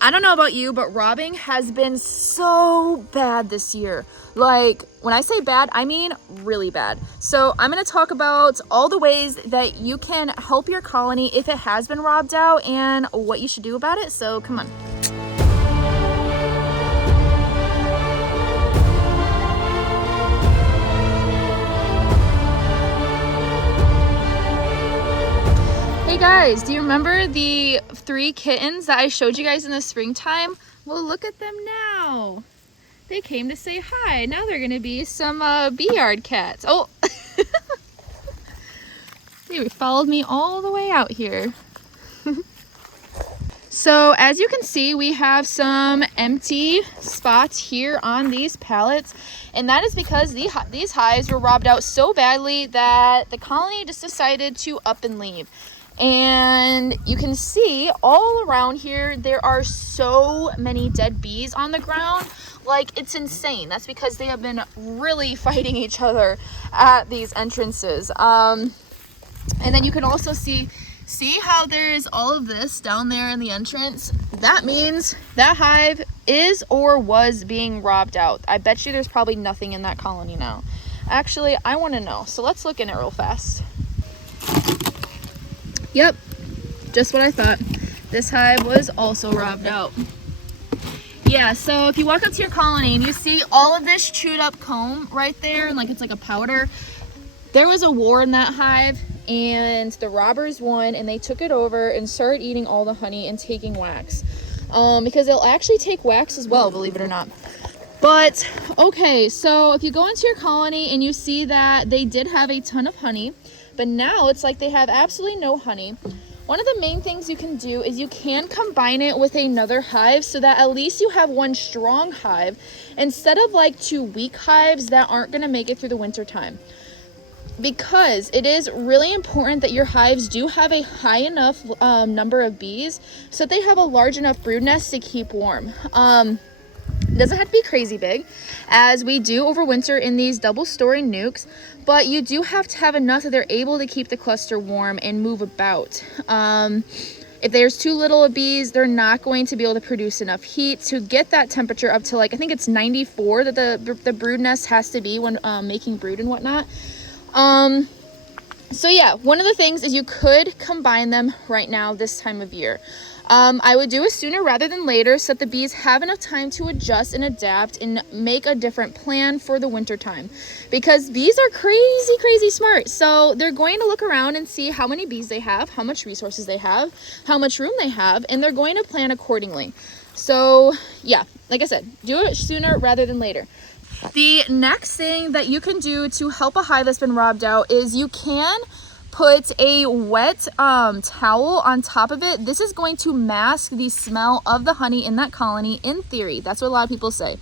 I don't know about you, but robbing has been so bad this year. Like, when I say bad, I mean really bad. So I'm going to talk about all the ways that you can help your colony if it has been robbed out and what you should do about it. So come on. Hey guys, do you remember the 3 kittens that I showed you guys in the springtime? Well, look at them now. They came to say hi. Now they're gonna be some bee yard cats. Oh, they followed me all the way out here. So as you can see, we have some empty spots here on these pallets, and that is because these hives were robbed out so badly that the colony just decided to up and leave. And you can see all around here there are so many dead bees on the ground. Like, it's insane. That's because they have been really fighting each other at these entrances. And then you can also see how there's all of this down there in the entrance. That means that hive is or was being robbed out. I bet you there's probably nothing in that colony now. Actually, I want to know, so let's look in it real fast. Yep, just what I thought. This hive was also robbed out. Yeah, so if you walk up to your colony and you see all of this chewed up comb right there, and like it's like a powder, there was a war in that hive and the robbers won, and they took it over and started eating all the honey and taking wax. Because they'll actually take wax as well, believe it or not. But okay, so if you go into your colony and you see that they did have a ton of honey, but now it's like they have absolutely no honey, one of the main things you can do is you can combine it with another hive so that at least you have one strong hive instead of like 2 weak hives that aren't going to make it through the winter time. Because it is really important that your hives do have a high enough number of bees so that they have a large enough brood nest to keep warm. It doesn't have to be crazy big, as we do overwinter in these double-story nukes, but you do have to have enough that they're able to keep the cluster warm and move about. If there's too little of bees, they're not going to be able to produce enough heat to get that temperature up to, like, I think it's 94 that the brood nest has to be when making brood and whatnot. So yeah, one of the things is you could combine them right now this time of year. I would do it sooner rather than later so that the bees have enough time to adjust and adapt and make a different plan for the winter time. Because bees are crazy smart. So they're going to look around and see how many bees they have, how much resources they have, how much room they have, and they're going to plan accordingly. So yeah, like I said, do it sooner rather than later. The next thing that you can do to help a hive that's been robbed out is you can put a wet towel on top of it. This is going to mask the smell of the honey in that colony, in theory. That's what a lot of people say.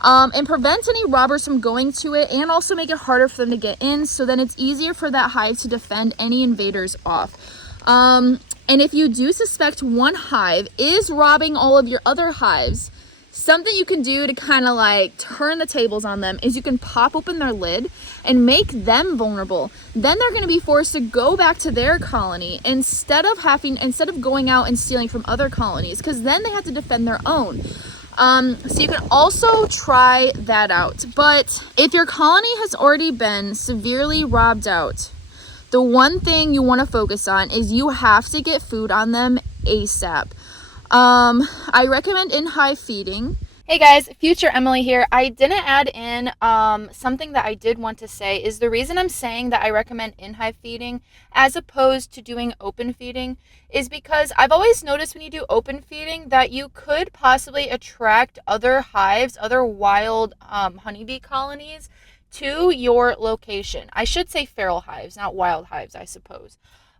And prevent any robbers from going to it, and also make it harder for them to get in, so then it's easier for that hive to defend any invaders off. And if you do suspect one hive is robbing all of your other hives, something you can do to kind of like turn the tables on them is you can pop open their lid and make them vulnerable. Then they're going to be forced to go back to their colony instead of going out and stealing from other colonies, because then they have to defend their own. So you can also try that out. But if your colony has already been severely robbed out, the one thing you want to focus on is you have to get food on them ASAP. I recommend in-hive feeding. Hey guys, Future Emily here. I didn't add in something that I did want to say is the reason I'm saying that I recommend in-hive feeding as opposed to doing open feeding is because I've always noticed when you do open feeding that you could possibly attract other hives, other wild honeybee colonies to your location. I should say feral hives, not wild hives, I suppose.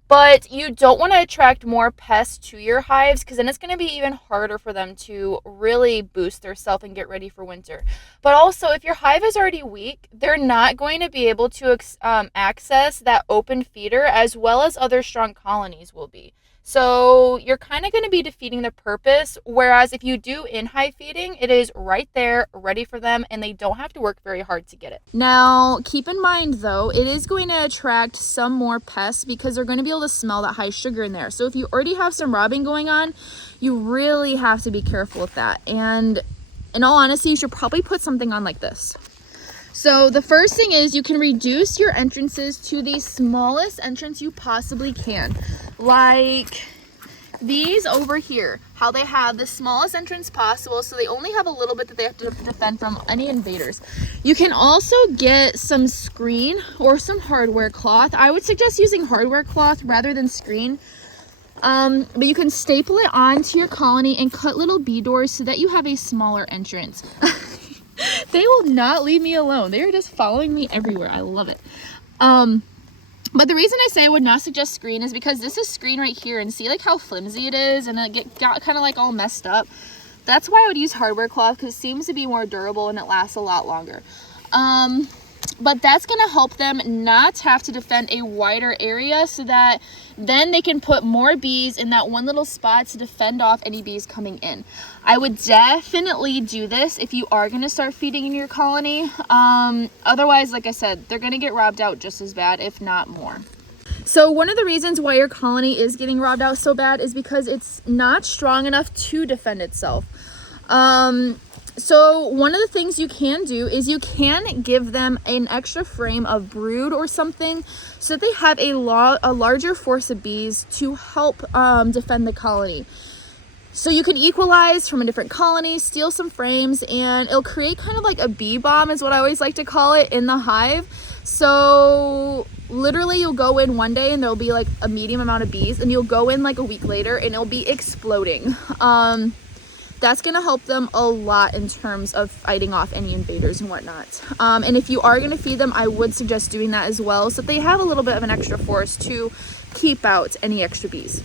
But you don't want to attract more pests to your hives, because then it's going to be even harder for them to really boost themselves and get ready for winter. But also, if your hive is already weak, they're not going to be able to access that open feeder as well as other strong colonies will be. So you're kind of going to be defeating the purpose. Whereas if you do in-hive feeding, it is right there, ready for them, and they don't have to work very hard to get it. Now, keep in mind though, it is going to attract some more pests because they're going to be able to smell that high sugar in there. So if you already have some robbing going on, you really have to be careful with that. And in all honesty, you should probably put something on like this. So the first thing is you can reduce your entrances to the smallest entrance you possibly can. Like these over here, how they have the smallest entrance possible, so they only have a little bit that they have to defend from any invaders. You can also get some screen or some hardware cloth. I would suggest using hardware cloth rather than screen. But you can staple it onto your colony and cut little bee doors so that you have a smaller entrance. They will not leave me alone. They are just following me everywhere. I love it. But the reason I say I would not suggest screen is because this is screen right here, and see like how flimsy it is, and it got kind of like all messed up. That's why I would use hardware cloth, because it seems to be more durable and it lasts a lot longer. But that's going to help them not have to defend a wider area, so that then they can put more bees in that one little spot to defend off any bees coming in. I would definitely do this if you are going to start feeding in your colony. Otherwise, like I said, they're going to get robbed out just as bad, if not more. So one of the reasons why your colony is getting robbed out so bad is because it's not strong enough to defend itself. So one of the things you can do is you can give them an extra frame of brood or something, so that they have a larger force of bees to help defend the colony. So you can equalize from a different colony, steal some frames, and it'll create kind of like a bee bomb, is what I always like to call it, in the hive. So literally you'll go in one day and there'll be like a medium amount of bees, and you'll go in like a week later and it'll be exploding. That's going to help them a lot in terms of fighting off any invaders and whatnot. And if you are going to feed them, I would suggest doing that as well, so that they have a little bit of an extra force to keep out any extra bees.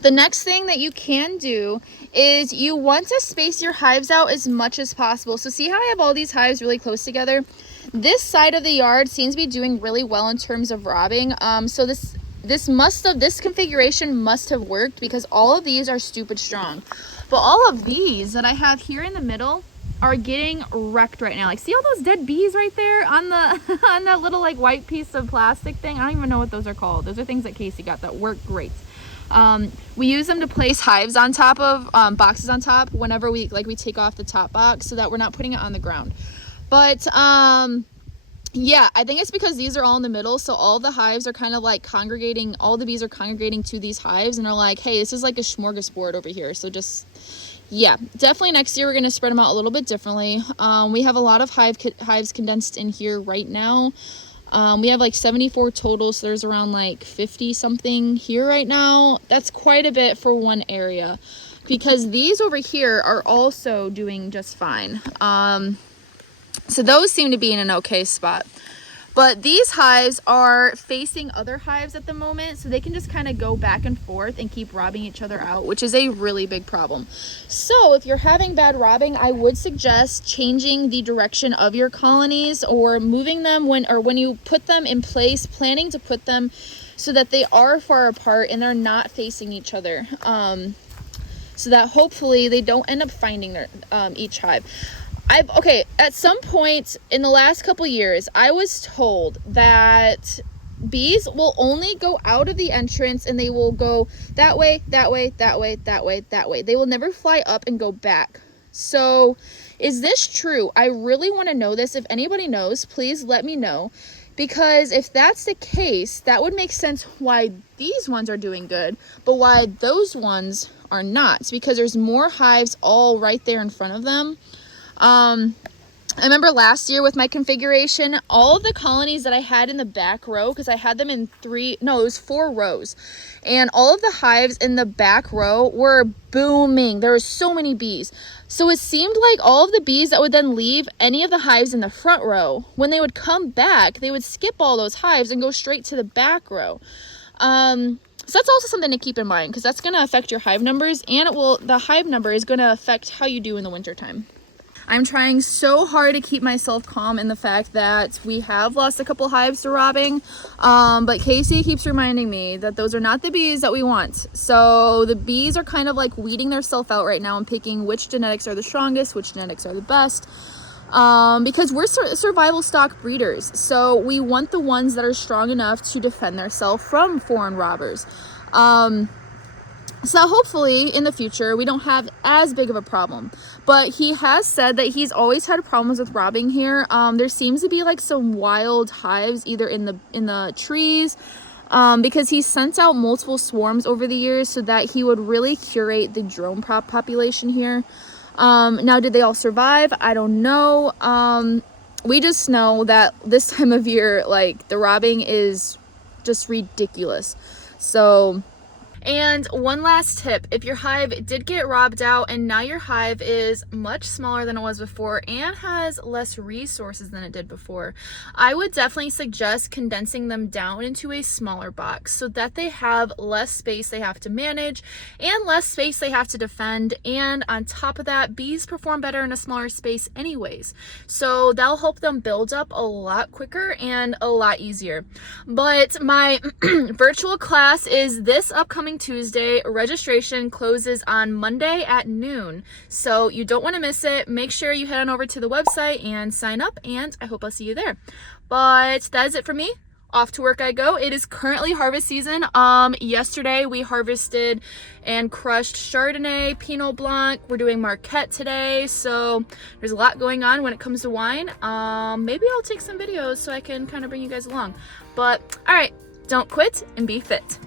The next thing that you can do is you want to space your hives out as much as possible. So see how I have all these hives really close together? This side of the yard seems to be doing really well in terms of robbing. So this configuration must have worked, because all of these are stupid strong. But all of these that I have here in the middle are getting wrecked right now. Like, see all those dead bees right there on the on that little like white piece of plastic thing? I don't even know what those are called. Those are things that Kasey got that work great. We use them to place hives on top of boxes on top whenever we take off the top box, so that we're not putting it on the ground. But yeah, I think it's because these are all in the middle, so all the hives are kind of like congregating, all the bees are congregating to these hives and are like, hey, this is like a smorgasbord over here. So just, yeah, definitely next year we're going to spread them out a little bit differently. We have a lot of hives condensed in here right now. We have like 74 total, so there's around like 50 something here right now. That's quite a bit for one area, because these over here are also doing just fine. So those seem to be in an okay spot. But these hives are facing other hives at the moment, so they can just kind of go back and forth and keep robbing each other out, which is a really big problem. So if you're having bad robbing, I would suggest changing the direction of your colonies, or moving them when you put them in place, planning to put them so that they are far apart and they're not facing each other. So that hopefully they don't end up finding their each hive. At some point in the last couple years, I was told that bees will only go out of the entrance and they will go that way, that way, that way, that way, that way. They will never fly up and go back. So is this true? I really want to know this. If anybody knows, please let me know. Because if that's the case, that would make sense why these ones are doing good, but why those ones are not. It's because there's more hives all right there in front of them. I remember last year with my configuration, all of the colonies that I had in the back row, because I had them in 4 rows, and all of the hives in the back row were booming. There were so many bees. So it seemed like all of the bees that would then leave any of the hives in the front row, when they would come back, they would skip all those hives and go straight to the back row. So that's also something to keep in mind, because that's going to affect your hive numbers, and the hive number is going to affect how you do in the wintertime. I'm trying so hard to keep myself calm in the fact that we have lost a couple hives to robbing, but Kasey keeps reminding me that those are not the bees that we want. So the bees are kind of like weeding themselves out right now and picking which genetics are the strongest, which genetics are the best, because we're survival stock breeders. So we want the ones that are strong enough to defend themselves from foreign robbers. So hopefully in the future we don't have as big of a problem, but he has said that he's always had problems with robbing here. There seems to be like some wild hives either in the trees, because he sent out multiple swarms over the years so that he would really curate the drone population here. Now, did they all survive? I don't know. We just know that this time of year, like, the robbing is just ridiculous. So, and one last tip, if your hive did get robbed out and now your hive is much smaller than it was before and has less resources than it did before, I would definitely suggest condensing them down into a smaller box so that they have less space they have to manage and less space they have to defend. And on top of that, bees perform better in a smaller space anyways, so that'll help them build up a lot quicker and a lot easier. But my virtual class is this upcoming Tuesday. Registration closes on Monday at noon, so you don't want to miss it. Make sure you head on over to the website and sign up, and I hope I'll see you there. But that is it for me. Off to work I go. It is currently harvest season. Yesterday we harvested and crushed Chardonnay, Pinot Blanc. We're doing Marquette today, so there's a lot going on when it comes to wine. Maybe I'll take some videos so I can kind of bring you guys along. But all right, don't quit and be fit.